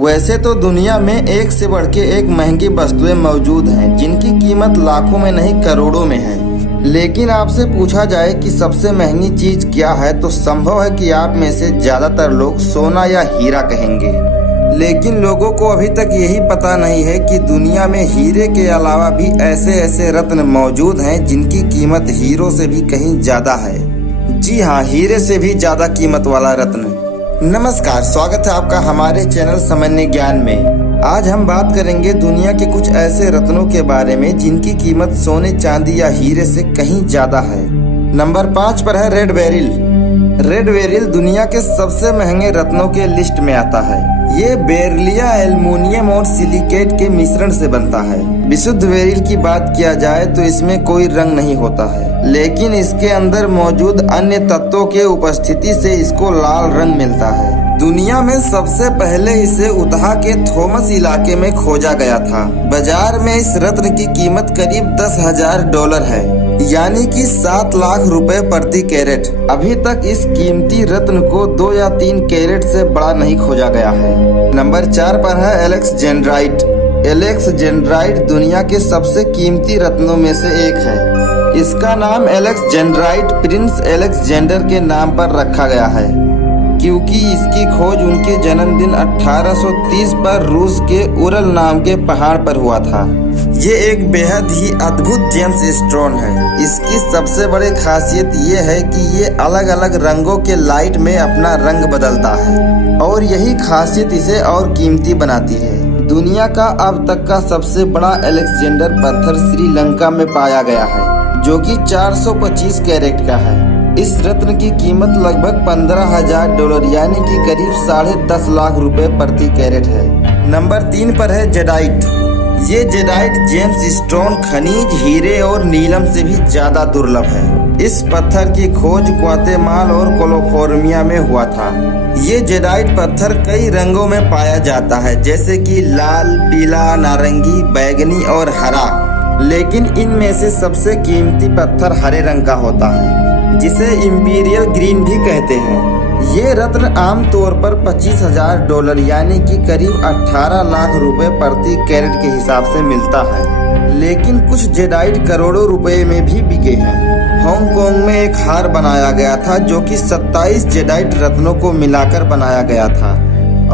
वैसे तो दुनिया में एक से बढ़ के एक महंगी वस्तुएं मौजूद हैं जिनकी कीमत लाखों में नहीं करोड़ों में है। लेकिन आपसे पूछा जाए कि सबसे महंगी चीज क्या है तो संभव है कि आप में से ज्यादातर लोग सोना या हीरा कहेंगे। लेकिन लोगों को अभी तक यही पता नहीं है कि दुनिया में हीरे के अलावा भी ऐसे ऐसे रत्न मौजूद हैं जिनकी कीमत हीरो से भी कहीं ज्यादा है। जी हाँ, हीरे से भी ज्यादा कीमत वाला रत्न। नमस्कार, स्वागत है आपका हमारे चैनल सामान्य ज्ञान में। आज हम बात करेंगे दुनिया के कुछ ऐसे रत्नों के बारे में जिनकी कीमत सोने चांदी या हीरे से कहीं ज्यादा है। नंबर 5 पर है रेड बेरिल। रेड बेरिल दुनिया के सबसे महंगे रत्नों के लिस्ट में आता है। ये बेरिलिया एल्युमिनियम और सिलिकेट के मिश्रण से बनता है। विशुद्ध बेरिल की बात किया जाए तो इसमें कोई रंग नहीं होता है, लेकिन इसके अंदर मौजूद अन्य तत्वों के उपस्थिति से इसको लाल रंग मिलता है। दुनिया में सबसे पहले इसे उतहा के थॉमस इलाके में खोजा गया था। बाजार में इस रत्न की कीमत करीब $10,000 है, यानी कि 7 लाख रुपए प्रति कैरेट। अभी तक इस कीमती रत्न को 2 या 3 कैरेट से बड़ा नहीं खोजा गया है। नंबर 4 पर है एलेक्जेंड्राइट। एलेक्जेंड्राइट दुनिया के सबसे कीमती रत्नों में से एक है। इसका नाम एलेक्जेंड्राइट प्रिंस एलेक्जेंडर के नाम पर रखा गया है, क्योंकि इसकी खोज उनके जन्मदिन 1830 पर रूस के उरल नाम के पहाड़ पर हुआ था। ये एक बेहद ही अद्भुत जेम्स स्टोन है। इसकी सबसे बड़ी खासियत ये है कि ये अलग अलग रंगों के लाइट में अपना रंग बदलता है और यही खासियत इसे और कीमती बनाती है। दुनिया का अब तक का सबसे बड़ा एलेक्जेंडर पत्थर श्रीलंका में पाया गया है, जो कि 425 कैरेट का है। इस रत्न की कीमत लगभग $15,000 यानी कि करीब 10.5 लाख रुपए प्रति कैरेट है। नंबर 3 पर है जेडाइट। ये जेडाइट जेम्स स्टोन खनिज हीरे और नीलम से भी ज्यादा दुर्लभ है। इस पत्थर की खोज ग्वाटेमाला और कैलिफोर्निया में हुआ था। ये जेडाइट पत्थर कई रंगों में पाया जाता है, जैसे कि लाल, पीला, नारंगी, बैंगनी और हरा। लेकिन इनमें से सबसे कीमती पत्थर हरे रंग का होता है, जिसे इंपीरियल ग्रीन भी कहते हैं। ये रत्न आमतौर पर $25,000 यानी कि करीब 18 लाख रुपए प्रति कैरेट के हिसाब से मिलता है। लेकिन कुछ जेडाइट करोड़ों रुपए में भी बिके हैं। हांगकांग में एक हार बनाया गया था जो कि 27 जेडाइट रत्नों को मिलाकर बनाया गया था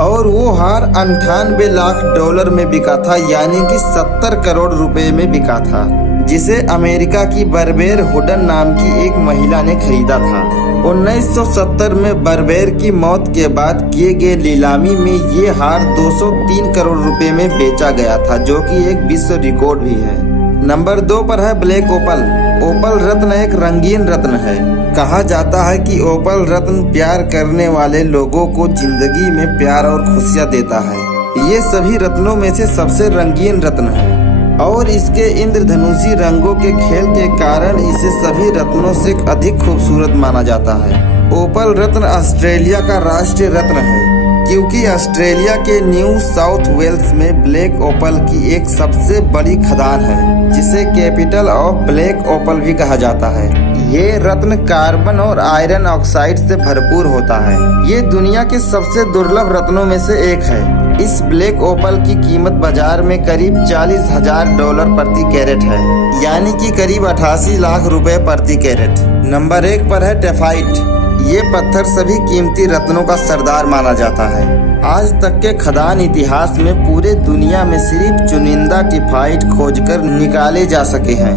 और वो हार $98 लाख में बिका था, यानी कि 70 करोड़ रुपए में बिका था, जिसे अमेरिका की बर्बेर हुडन नाम की एक महिला ने खरीदा था। 1970 में बर्बेर की मौत के बाद किए गए नीलामी में ये हार 203 करोड़ रुपए में बेचा गया था, जो कि एक विश्व रिकॉर्ड भी है। नंबर 2 पर है ब्लैक ओपल। ओपल रत्न एक रंगीन रत्न है। कहा जाता है कि ओपल रत्न प्यार करने वाले लोगों को जिंदगी में प्यार और खुशियां देता है। ये सभी रत्नों में से सबसे रंगीन रत्न है और इसके इंद्रधनुषी रंगों के खेल के कारण इसे सभी रत्नों से अधिक खूबसूरत माना जाता है। ओपल रत्न ऑस्ट्रेलिया का राष्ट्रीय रत्न है, क्योंकि ऑस्ट्रेलिया के न्यू साउथ वेल्स में ब्लैक ओपल की एक सबसे बड़ी खदान है, जिसे कैपिटल ऑफ ब्लैक ओपल भी कहा जाता है। ये रत्न कार्बन और आयरन ऑक्साइड से भरपूर होता है। ये दुनिया के सबसे दुर्लभ रत्नों में से एक है। इस ब्लैक ओपल की कीमत बाजार में करीब $40,000 प्रति कैरेट है, यानी कि करीब 88 लाख रुपए प्रति कैरेट। नंबर 1 पर है टेफाइट। ये पत्थर सभी कीमती रत्नों का सरदार माना जाता है। आज तक के खदान इतिहास में पूरे दुनिया में सिर्फ चुनिंदा टेफाइट खोजकर निकाले जा सके हैं।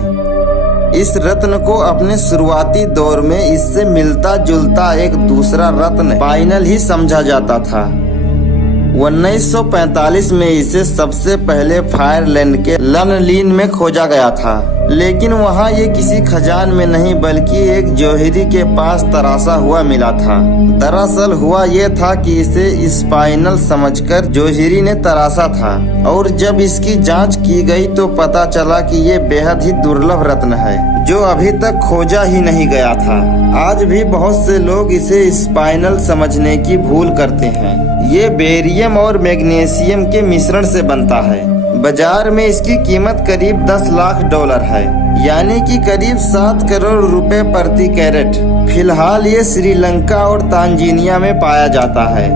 इस रत्न को अपने शुरुआती दौर में इससे मिलता जुलता एक दूसरा रत्न पाइनल ही समझा जाता था। 1945 में इसे सबसे पहले फायरलैंड के लनलिन में खोजा गया था, लेकिन वहाँ ये किसी खजान में नहीं बल्कि एक जौहरी के पास तराशा हुआ मिला था। दरअसल हुआ ये था कि इसे स्पाइनल समझकर जौहरी ने तराशा था और जब इसकी जांच की गई तो पता चला कि ये बेहद ही दुर्लभ रत्न है, जो अभी तक खोजा ही नहीं गया था। आज भी बहुत से लोग इसे स्पाइनल समझने की भूल करते हैं। ये बेरियम और मैग्नीशियम के मिश्रण से बनता है। बाजार में इसकी कीमत करीब $10 लाख है, यानी कि करीब 7 करोड़ रुपए प्रति कैरेट। फिलहाल ये श्रीलंका और तांजानिया में पाया जाता है।